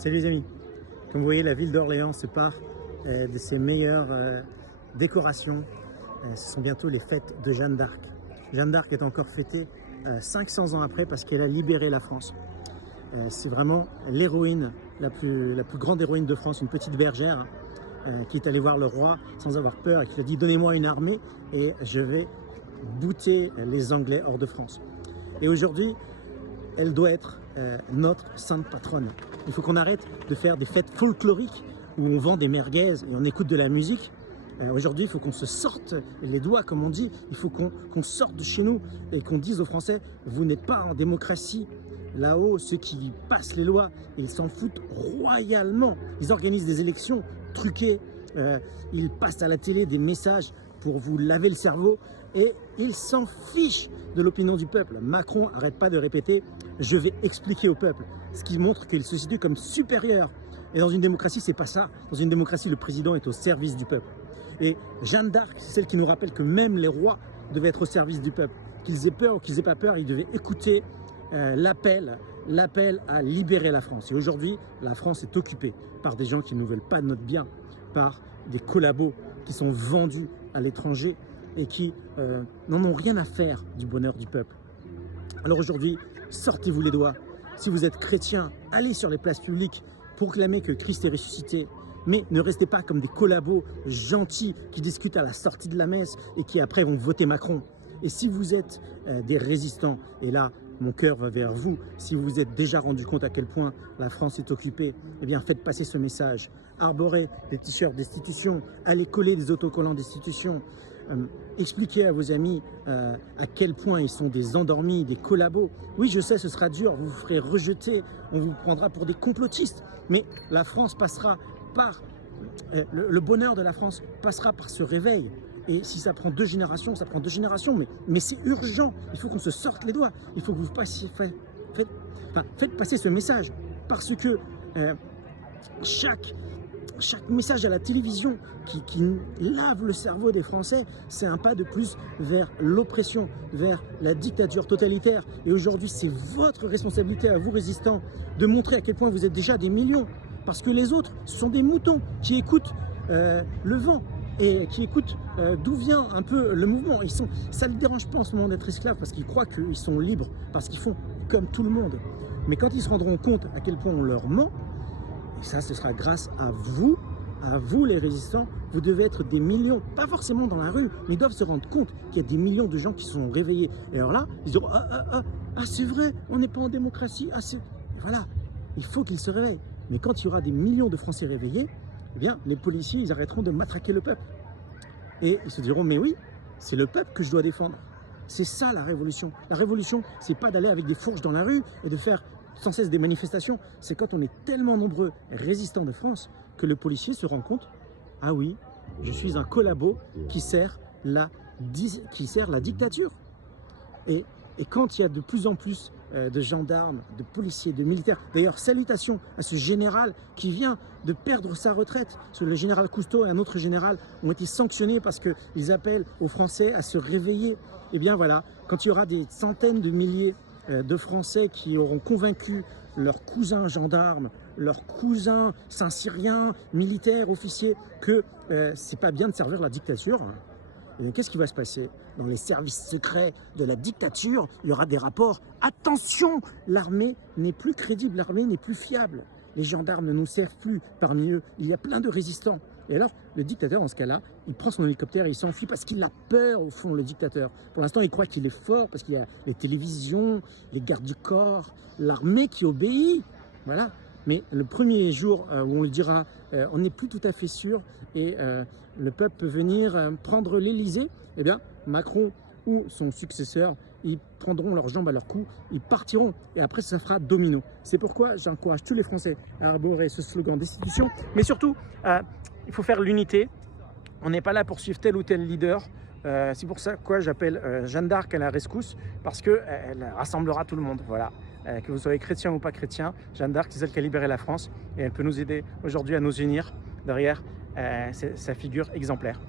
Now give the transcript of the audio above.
Salut les amis, comme vous voyez la ville d'Orléans se part de ses meilleures décorations. Ce sont bientôt les fêtes de Jeanne d'Arc. Jeanne d'Arc est encore fêtée 500 ans après parce qu'elle a libéré la France. C'est vraiment l'héroïne, la plus grande héroïne de France, une petite bergère qui est allée voir le roi sans avoir peur et qui lui a dit « Donnez-moi une armée et je vais bouter les Anglais hors de France ». Et aujourd'hui, elle doit être notre sainte patronne. Il faut qu'on arrête de faire des fêtes folkloriques où on vend des merguez et on écoute de la musique. Aujourd'hui, il faut qu'on se sorte les doigts, comme on dit. Il faut qu'on sorte de chez nous et qu'on dise aux Français, vous n'êtes pas en démocratie. Là-haut, ceux qui passent les lois, ils s'en foutent royalement. Ils organisent des élections truquées. Ils passent à la télé des messages pour vous laver le cerveau et ils s'en fichent de l'opinion du peuple. Macron n'arrête pas de répéter « je vais expliquer au peuple », ce qui montre qu'il se situe comme supérieur. Et dans une démocratie, c'est pas ça. Dans une démocratie, le président est au service du peuple. Et Jeanne d'Arc, c'est celle qui nous rappelle que même les rois devaient être au service du peuple. Qu'ils aient peur ou qu'ils aient pas peur, ils devaient écouter l'appel à libérer la France. Et aujourd'hui, la France est occupée par des gens qui ne veulent pas de notre bien, par des collabos qui sont vendus à l'étranger et qui n'en ont rien à faire du bonheur du peuple. Alors aujourd'hui, sortez-vous les doigts. Si vous êtes chrétien, allez sur les places publiques, proclamez que Christ est ressuscité. Mais ne restez pas comme des collabos gentils qui discutent à la sortie de la messe et qui après vont voter Macron. Et si vous êtes des résistants, et là, mon cœur va vers vous, si vous vous êtes déjà rendu compte à quel point la France est occupée, eh bien faites passer ce message. Arborez des t-shirts d'institutions, allez coller des autocollants d'institutions, expliquez à vos amis à quel point ils sont des endormis, des collabos. Oui, je sais, ce sera dur, vous vous ferez rejeter, on vous prendra pour des complotistes, mais la France passera par, le bonheur de la France passera par ce réveil. Et si ça prend 2 générations, ça prend 2 générations, mais c'est urgent. Il faut qu'on se sorte les doigts. Il faut que vous faites passer ce message. Parce que chaque message à la télévision qui lave le cerveau des Français, c'est un pas de plus vers l'oppression, vers la dictature totalitaire. Et aujourd'hui, c'est votre responsabilité à vous, résistants, de montrer à quel point vous êtes déjà des millions. Parce que les autres, ce sont des moutons qui écoutent le vent et qui écoutent d'où vient un peu le mouvement. Ça ne les dérange pas en ce moment d'être esclaves parce qu'ils croient qu'ils sont libres, parce qu'ils font comme tout le monde. Mais quand ils se rendront compte à quel point on leur ment, et ça ce sera grâce à vous les résistants, vous devez être des millions, pas forcément dans la rue, mais ils doivent se rendre compte qu'il y a des millions de gens qui se sont réveillés. Et alors là, ils diront c'est vrai, on n'est pas en démocratie, voilà, il faut qu'ils se réveillent. Mais quand il y aura des millions de Français réveillés, eh bien, les policiers, ils arrêteront de matraquer le peuple. Et ils se diront, mais oui, c'est le peuple que je dois défendre. C'est ça la révolution. La révolution, c'est pas d'aller avec des fourches dans la rue et de faire sans cesse des manifestations. C'est quand on est tellement nombreux résistants de France que le policier se rend compte, ah oui, je suis un collabo qui sert la dictature. Et quand il y a de plus en plus de gendarmes, de policiers, de militaires, d'ailleurs salutations à ce général qui vient de perdre sa retraite, le général Cousteau et un autre général ont été sanctionnés parce qu'ils appellent aux Français à se réveiller. Et bien voilà, quand il y aura des centaines de milliers de Français qui auront convaincu leurs cousins gendarmes, leurs cousins saint-cyriens, militaires, officiers, que c'est pas bien de servir la dictature, qu'est-ce qui va se passer? Dans les services secrets de la dictature, il y aura des rapports. Attention, l'armée n'est plus crédible, l'armée n'est plus fiable. Les gendarmes ne nous servent plus. Parmi eux, il y a plein de résistants. Et alors, le dictateur, dans ce cas-là, il prend son hélicoptère et il s'enfuit parce qu'il a peur, au fond, le dictateur. Pour l'instant, il croit qu'il est fort parce qu'il y a les télévisions, les gardes du corps, l'armée qui obéit. Voilà. Mais le premier jour où on lui dira on n'est plus tout à fait sûr et le peuple peut venir prendre l'Élysée, eh bien Macron ou son successeur, ils prendront leurs jambes à leur cou, ils partiront et après ça fera domino. C'est pourquoi j'encourage tous les Français à arborer ce slogan d'institution, mais surtout il faut faire l'unité. On n'est pas là pour suivre tel ou tel leader. C'est pour ça que j'appelle Jeanne d'Arc à la rescousse, parce qu'elle rassemblera tout le monde. Voilà. Que vous soyez chrétien ou pas chrétien, Jeanne d'Arc, c'est celle qui a libéré la France et elle peut nous aider aujourd'hui à nous unir derrière sa figure exemplaire.